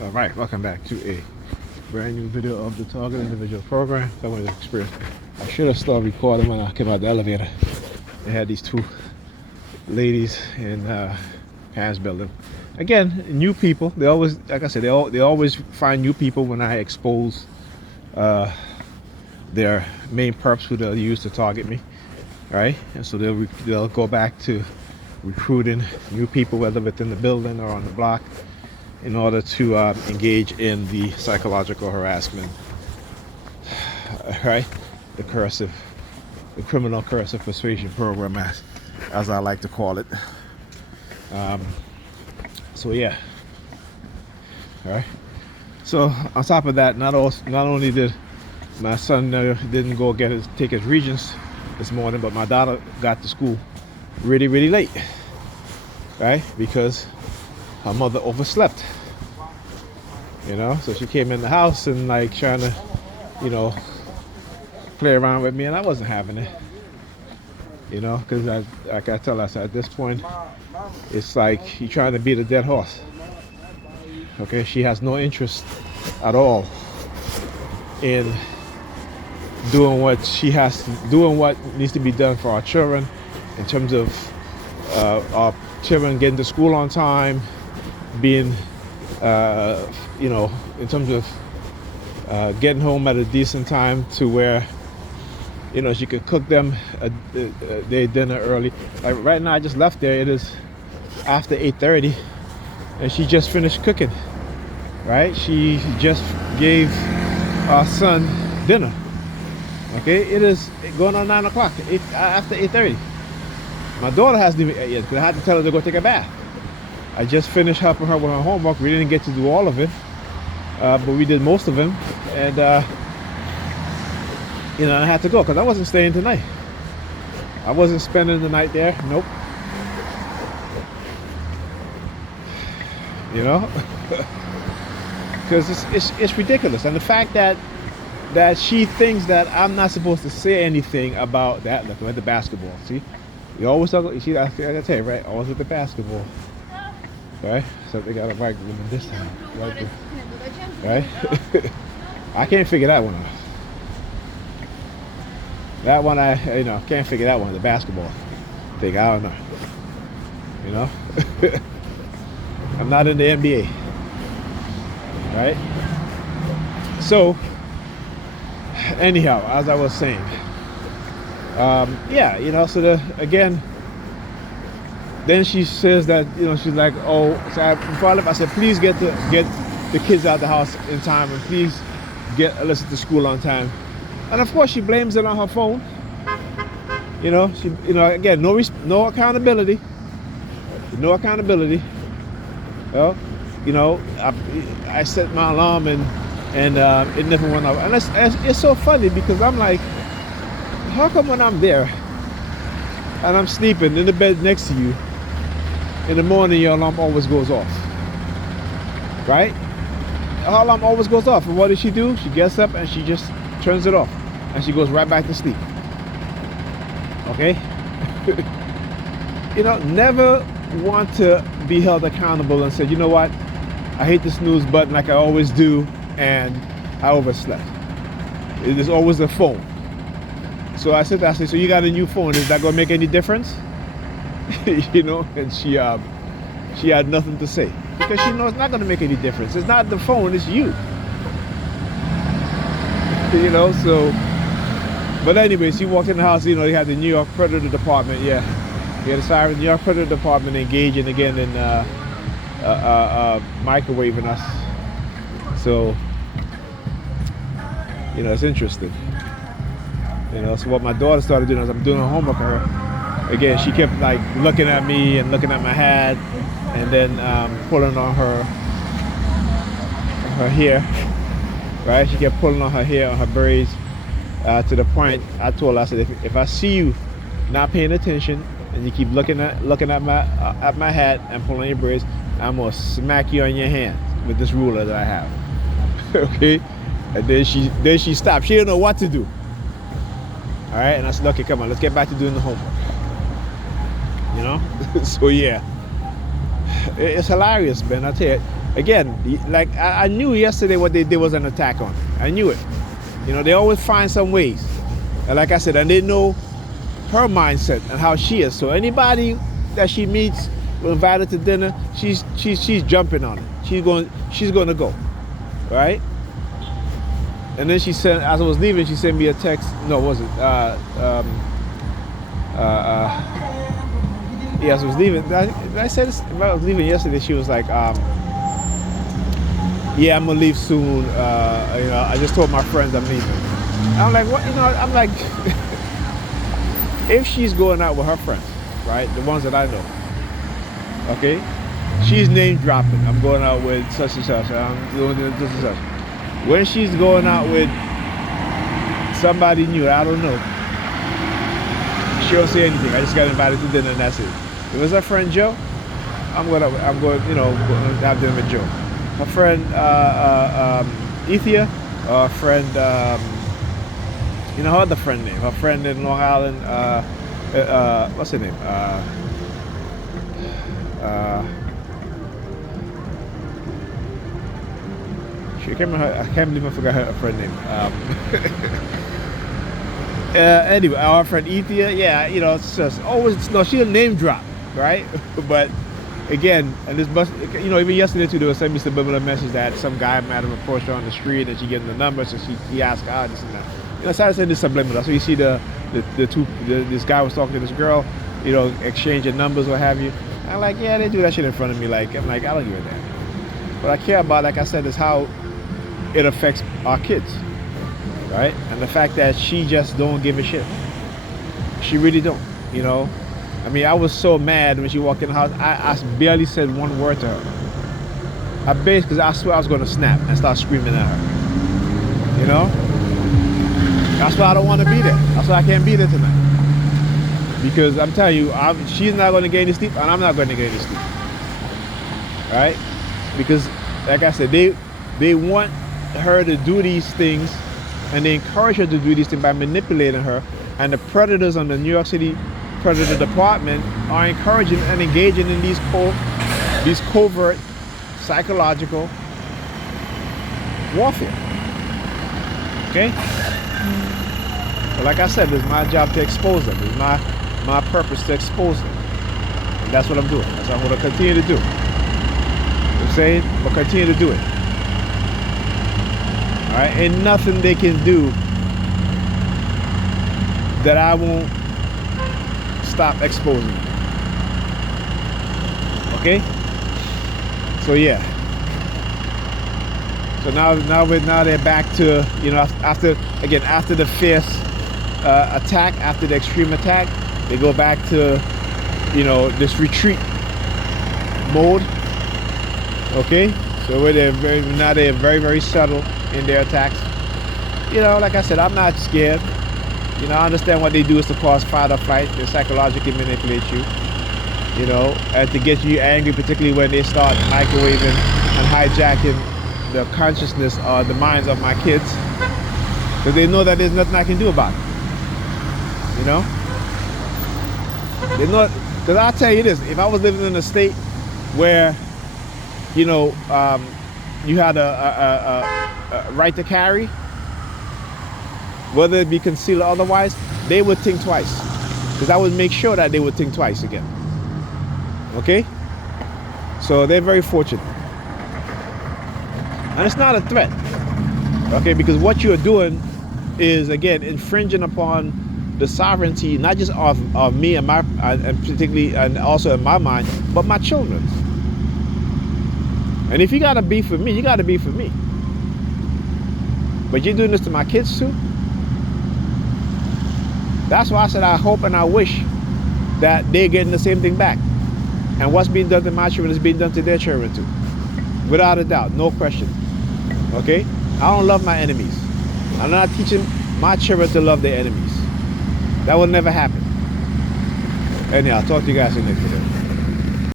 All right, welcome back to a brand new video of the Target Individual Program. I wanted to experience. I should have started recording when I came out the elevator. They had these two ladies in Pam's building. Again, new people. They always, like I said, they always find new people when I expose their main perps who they'll use to target me, right? And so they'll go back to recruiting new people, whether within the building or on the block, in order to engage in the psychological harassment, right? The criminal cursive persuasion program, as I like to call it. So yeah, all right. So on top of that, not only did my son didn't go take his Regents this morning, but my daughter got to school really late, right? Because her mother overslept, so she came in the house and like trying to play around with me, and I wasn't having it, because I tell her, at this point it's like you're trying to beat a dead horse. Okay, she has no interest at all in doing what needs to be done for our children, in terms of our children getting to school on time, being in terms of getting home at a decent time to where she could cook them their dinner early. Like right now, I just left there. It is after 8:30, and she just finished cooking. Right, she just gave our son dinner. Okay, it is going on 9 o'clock, after 8:30. My daughter hasn't even yet, because I had to tell her to go take a bath. I just finished helping her with her homework. We didn't get to do all of it, but we did most of them. And I had to go because I wasn't staying tonight. I wasn't spending the night there. Nope. Because it's ridiculous, and the fact that she thinks that I'm not supposed to say anything about that. Look, at the basketball. See, you always talk. You see, I gotta tell you, right? Always with the basketball, right? So they got a right woman this time, right? I can't figure that one out. That one I can't figure that one. The basketball thing, I don't know. I'm not in the NBA, right? So anyhow, as I was saying, so again, then she says that, she's like, oh, so before I left, I said, please get the kids out of the house in time, and please get Alyssa to school on time. And of course, she blames it on her phone. Again, no accountability. No accountability. Well, I set my alarm and it never went off. And it's so funny because I'm like, how come when I'm there and I'm sleeping in the bed next to you, in the morning your alarm always goes off, right? Her alarm always goes off. And what does she do? She gets up and she just turns it off, and she goes right back to sleep. Okay? Never want to be held accountable and say, you know what? I hit the snooze button like I always do, and I overslept. It is always the phone. So I said, so you got a new phone. Is that going to make any difference? And she had nothing to say, because she knows it's not going to make any difference. It's not the phone, it's you. So, but anyway, she walked in the house, they had the New York Predator Department, yeah. They had the siren, New York Predator Department engaging again in microwaving us. So, it's interesting. So what my daughter started doing is, I'm doing her homework with her. Again, she kept like looking at me and looking at my hat, and then pulling on her hair, right? She kept pulling on her hair, on her braids, to the point I told her, I said, if I see you not paying attention and you keep looking at my hat and pulling your braids, I'm gonna smack you on your hand with this ruler that I have. Okay? And then she stopped. She didn't know what to do. All right, and I said, okay, come on, let's get back to doing the homework. So yeah, it's hilarious, man. I tell you, Again, like I knew yesterday what they did was an attack on me. I knew it. You know, they always find some ways. And like I said, and they know her mindset and how she is. So anybody that she meets, will invite her to dinner, she's jumping on it. She's going to go, right? And then she sent, as I was leaving, she sent me a text. No, was it? Yeah, as I was leaving. Did I say this? When I was leaving yesterday, she was like, "Yeah, I'm gonna leave soon. You know, I just told my friends I'm leaving." I'm like, "What?" You know, I'm like, if she's going out with her friends, right, the ones that I know, okay, she's name dropping. I'm going out with such and such. I'm doing this and such. When she's going out with somebody new, I don't know, she don't say anything. I just got invited to dinner and that's it. If it's her friend Joe, I'm going, you know, have dinner with Joe. Her friend Ethia, her friend, you know, her other friend name. Her friend in Long Island, what's her name? I can't believe I forgot her friend name. Anyway, our friend Ethia, yeah, you know, it's just always, no, she'll name drop, right? But again, and this must, you know, even yesterday too, they were sending me subliminal message that some guy might have approached her on the street and she getting the number, so he asked her this and that. You know, so I said this subliminal. So you see this guy was talking to this girl, you know, exchanging numbers, what have you. I'm like, yeah, they do that shit in front of me. Like, I'm like, I don't give a damn. What I care about, like I said, is how it affects our kids, right? And the fact that she just don't give a shit. She really don't, you know? I mean, I was so mad when she walked in the house. I barely said one word to her. Because I swear I was going to snap and start screaming at her, you know? That's why I don't want to be there. That's why I can't be there tonight. Because I'm telling you, she's not going to get any sleep and I'm not going to get any sleep, right? Because, like I said, they want her to do these things and they encourage her to do these things by manipulating her, and the predators on the New York City Predator Department are encouraging and engaging in these covert psychological warfare. Okay? But like I said, it's my job to expose them. It's my purpose to expose them. And that's what I'm doing. That's what I'm going to continue to do. You know what I'm saying? I'll continue to do it. Alright, ain't nothing they can do that I won't stop exposing. Okay? So yeah. So now they're back to, you know, after the fierce attack, after the extreme attack, they go back to, you know, this retreat mode. Okay? So where they're very, very subtle in their attacks. You know, like I said, I'm not scared. You know, I understand what they do is to cause fight or flight. They psychologically manipulate you, you know, and to get you angry, particularly when they start microwaving and hijacking the consciousness or the minds of my kids, because they know that there's nothing I can do about it. You know? They know, because I'll tell you this, if I was living in a state where, you know, you had a right to carry, whether it be concealed or otherwise, they would think twice. Because I would make sure that they would think twice again. Okay? So they're very fortunate. And it's not a threat. Okay? Because what you're doing is, again, infringing upon the sovereignty, not just of me and particularly, and also in my mind, but my children's. And if you gotta be for me, you gotta be for me. But you're doing this to my kids too? That's why I said I hope and I wish that they're getting the same thing back. And what's being done to my children is being done to their children too. Without a doubt, no question. Okay? I don't love my enemies. I'm not teaching my children to love their enemies. That will never happen. Anyhow, I'll talk to you guys in the next video.